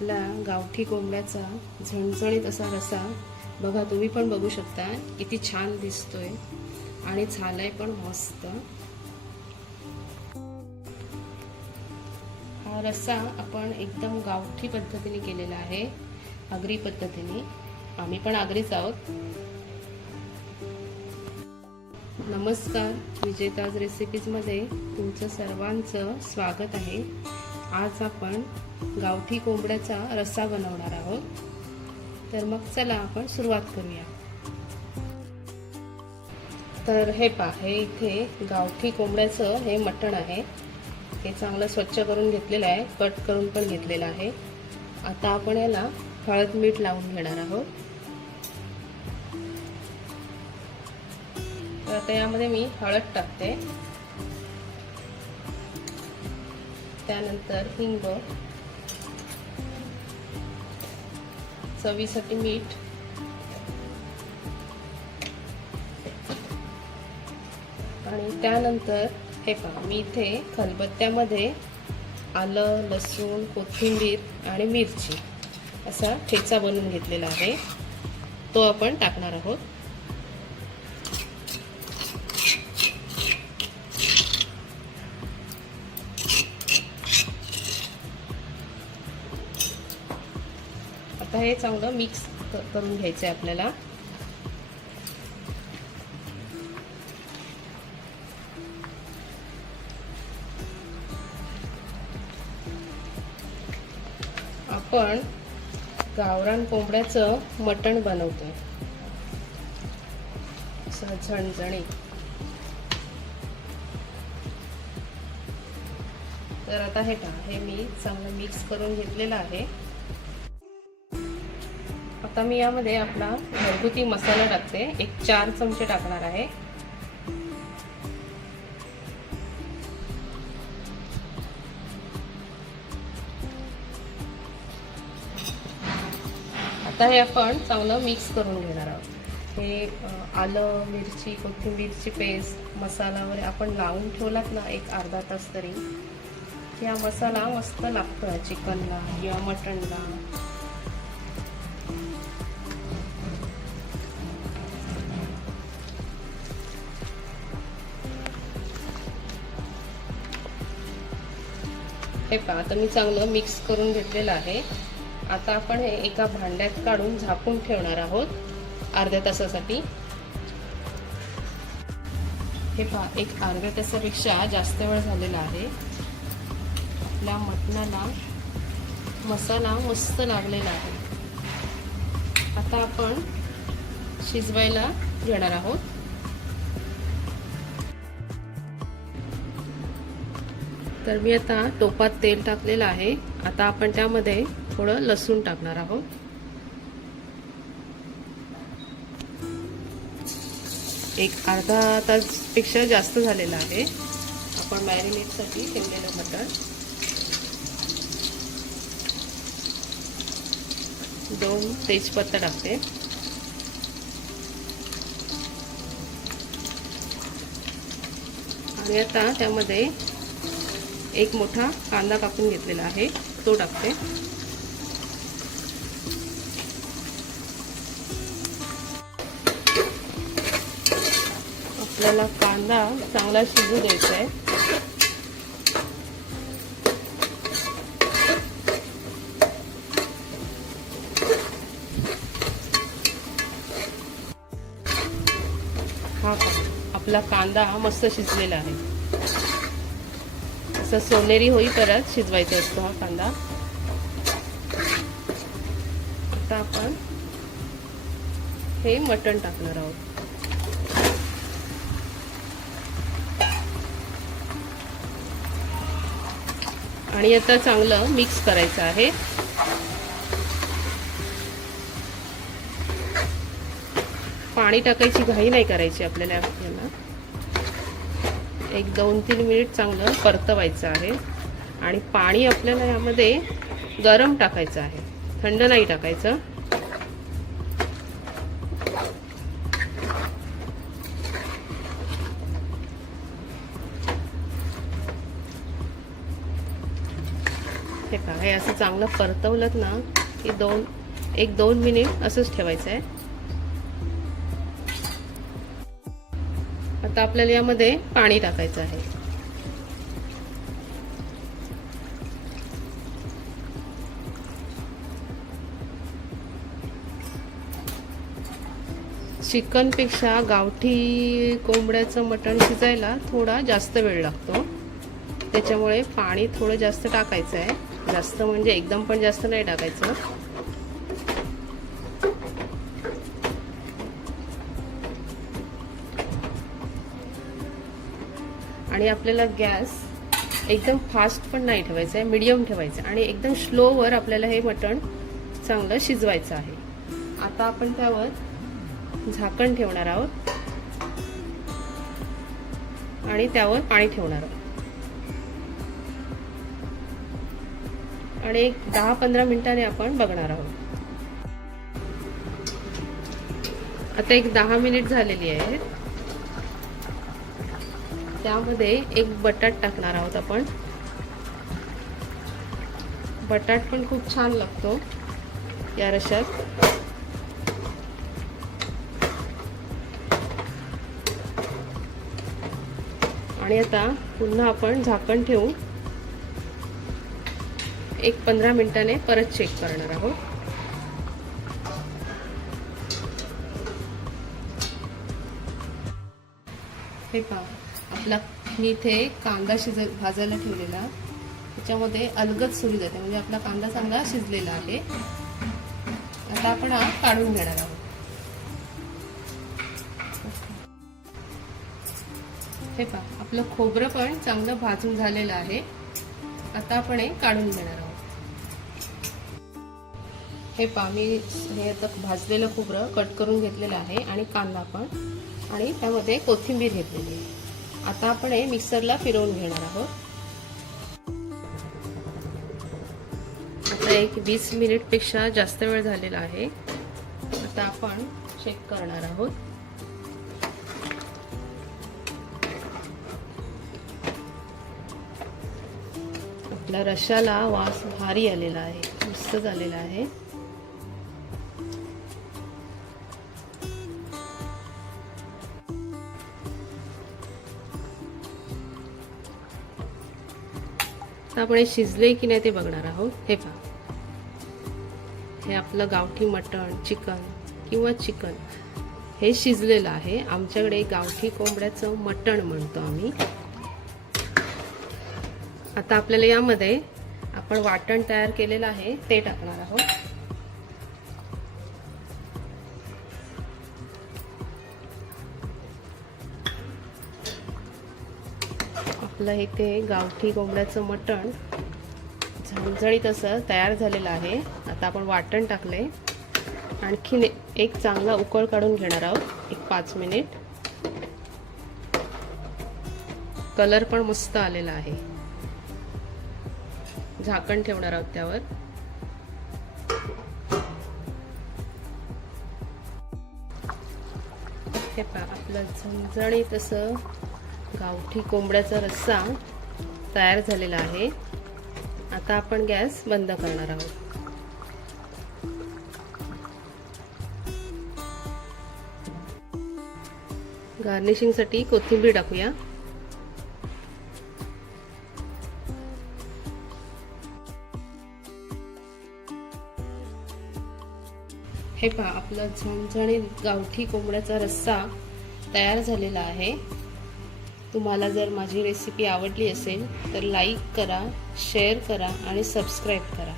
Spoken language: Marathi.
आपला गावठी कोंबड्याचा झणझणीत असा रसा बघा, तुम्ही पण बघू शकता किती छान दिसतोय आणि झालाय पण मस्त। हा रस्सा आपण एकदम गावठी पद्धतीने केलेला आहे, आगरी पद्धतीने। आम्ही पण आगरीच आहोत। नमस्कार, विजेताज रेसिपीज मध्ये तुमचं सर्वांचं स्वागत आहे। आज आपण गावठी कोंबड्याचा रस्सा बनवणार आहोत। तर मग चला आपण सुरुवात करूया। तर हे पहा, हे इथे गावठी कोंबड्याचं हे मटण आहे। हे चांगलं स्वच्छ करून घेतलेलं आहे, कट करून पण घेतलेलं आहे। आता आपण याला हळद मीठ लावून घेणार आहोत। तर आता यामध्ये मी हळद टाकते, त्यानंतर हिंग, चवीसाठी मीठ, आणि त्यानंतर हे पहा, मी इथे खलबत्त्यामध्ये आलं, लसूण, कोथिंबीर आणि मिरची असा ठेचा बनवून घेतलेला आहे, तो आपण टाकणार आहोत। आता हे चांगलं मिक्स करून घ्यायचं आहे आपल्याला। आपण गावरान कोंबड्याचं मटण बनवतोय, असं झणझणीत। तर आता हे पहा, हे मी चांगलं मिक्स करून घेतलेलं आहे। आता मी यामध्ये आपला घरगुती मसाला टाकते, एक 4 चमचे टाकणार आहे। आता हे आपण चांगलं मिक्स करून घेणार आहोत। हे आलं, मिरची, कोथिंबीरची पेस्ट, मसाला वगैरे आपण लावून ठेवलात ना एक अर्धा तास तरी, हा मसाला मस्त लागतो चिकनला किंवा मटणला। हे पहा, आता मी चांगलं मिक्स करून घेतलेलं आहे। आता आपण हे एका भांड्यात काढून झाकून ठेवणार आहोत अर्ध्या तासासाठी। हे पहा, एक अर्ध्या तासापेक्षा जास्त वेळ झालेला आहे। आपल्या मटणाला मसाला मस्त लागलेला आहे। आता आपण शिजवायला घेणार आहोत। तर मी आता टोपात तेल टाकलेलं आहे। आता आपण त्यामध्ये थोडं लसूण टाकणार आहोत। एक अर्धा तासपेक्षा जास्त झालेला आहे आपण मॅरिनेटसाठी ठेवलेलं मटण। 2 तेजपत्ता टाकते, आणि आता त्यामध्ये एक मोठा कांदा कापून घेतलेला आहे, तो टाकते। आपल्याला कांदा चांगला शिजू द्यायचा आहे। हा पहा, आपला कांदा मस्त शिजलेला आहे। असं सोनेरी होईपर्यंत शिजवायचा असतो हा कांदा। आता आपण हे मटण टाकणार आहोत। आणि आता चांगलं मिक्स करायचं आहे। पाणी टाकायची घाई नाही करायची आपल्याला, याला एक 2-3 मिनिट चांगलं परतवायचं आहे। आणि पाणी आपल्याला यामध्ये गरम टाकायचं आहे, थंड नाही टाकायचं। हे पहा, हे असं चांगलं परतवलं ना की 1-2 मिनिट असंच ठेवायचं आहे. आता आपल्याला यामध्ये पाणी टाकायचं आहे. चिकनपेक्षा गावठी कोंबड्याचं मटण शिजायला थोडा जास्त वेळ लागतो, त्याच्यामुळे पाणी थोडं जास्त टाकायचं आहे. जास्त म्हणजे एकदम पण जास्त नाही टाकायचं. आणि आपल्याला गॅस एकदम फास्ट पण नाही ठेवायचा आहे, मीडियम ठेवायचं आणि एकदम स्लोवर आपल्याला हे मटण चांगलं शिजवायचं आहे. आता आपण त्यावर झाकण ठेवणार आहोत आणि त्यावर पाणी ठेवणार आहोत आणि एक 10-15 मिनिटांनी आपण बघणार आहोत. आता एक 10 मिनिट झालेली आहेत. त्यामध्ये एक बटाट टाकणार आहोत आपण. बटाट पण खूप छान लागतो या रश्यात. आणि आता पुन्हा आपण झाकण ठेवून एक 15 मिनिटाने परत चेक करणार आहोत. हे पहा, आपला मी इथे कांदा भाजायला ठेवलेला, त्याच्यामध्ये अलगद सुरू जाते, म्हणजे आपला कांदा चांगला शिजलेला आहे. आता आपण हा काढून घेणार आहोत. हे पहा, आपलं खोबरं पण चांगलं भाजून झालेलं आहे. आता आपण हे काढून घेणार आहोत. हे पहा, मी हे आता भाजलेलं खोबरं कट करून घेतलेलं आहे आणि कांदा पण, आणि त्यामध्ये कोथिंबीर घेतलेली आहे. आता आपण हे मिक्सरला फिरवून घेणार आहोत. आता एक 20 मिनिटपेक्षा जास्त वेळ झालेला आहे. आता आपण चेक करणार आहोत. आपल्या रश्याला वास भारी आलेला आहे, मस्त झालेला आहे. आपण हे शिजले की नाही ते बघणार आहोत. हे पहा, हे आपलं गावठी मटण, चिकन किंवा चिकन हे शिजलेलं आहे. आमच्याकडे गावठी कोंबड्याचं मटण म्हणतो आम्ही. आता आपल्याला यामध्ये आपण वाटण तयार केलेलं आहे ते टाकणार आहोत. आपलं इथे गावठी कोंबड्याचं मटण झणझणीत असं तयार झालेलं आहे. आता आपण वाटण टाकले, आणखीन एक चांगला उकळ काढून घेणार आहोत, एक 5 मिनिट. कलर पण मस्त आलेला आहे. झाकण ठेवणार आहोत त्यावर. हे पहा, आपलं झणझणीत असं गावठी कोंबड्याचा रस्सा तयार झालेला आहे. आता आपण गॅस बंद करणार आहोत. गार्निशिंगसाठी कोथिंबीर टाकूया. हे पहा, आपला झणझणीत गावठी कोंबड्याचा रस्सा तयार झालेला आहे. तुम्हाला जर माझी रेसिपी आवडली असेल तर लाईक करा, शेअर करा आणि सबस्क्राईब करा.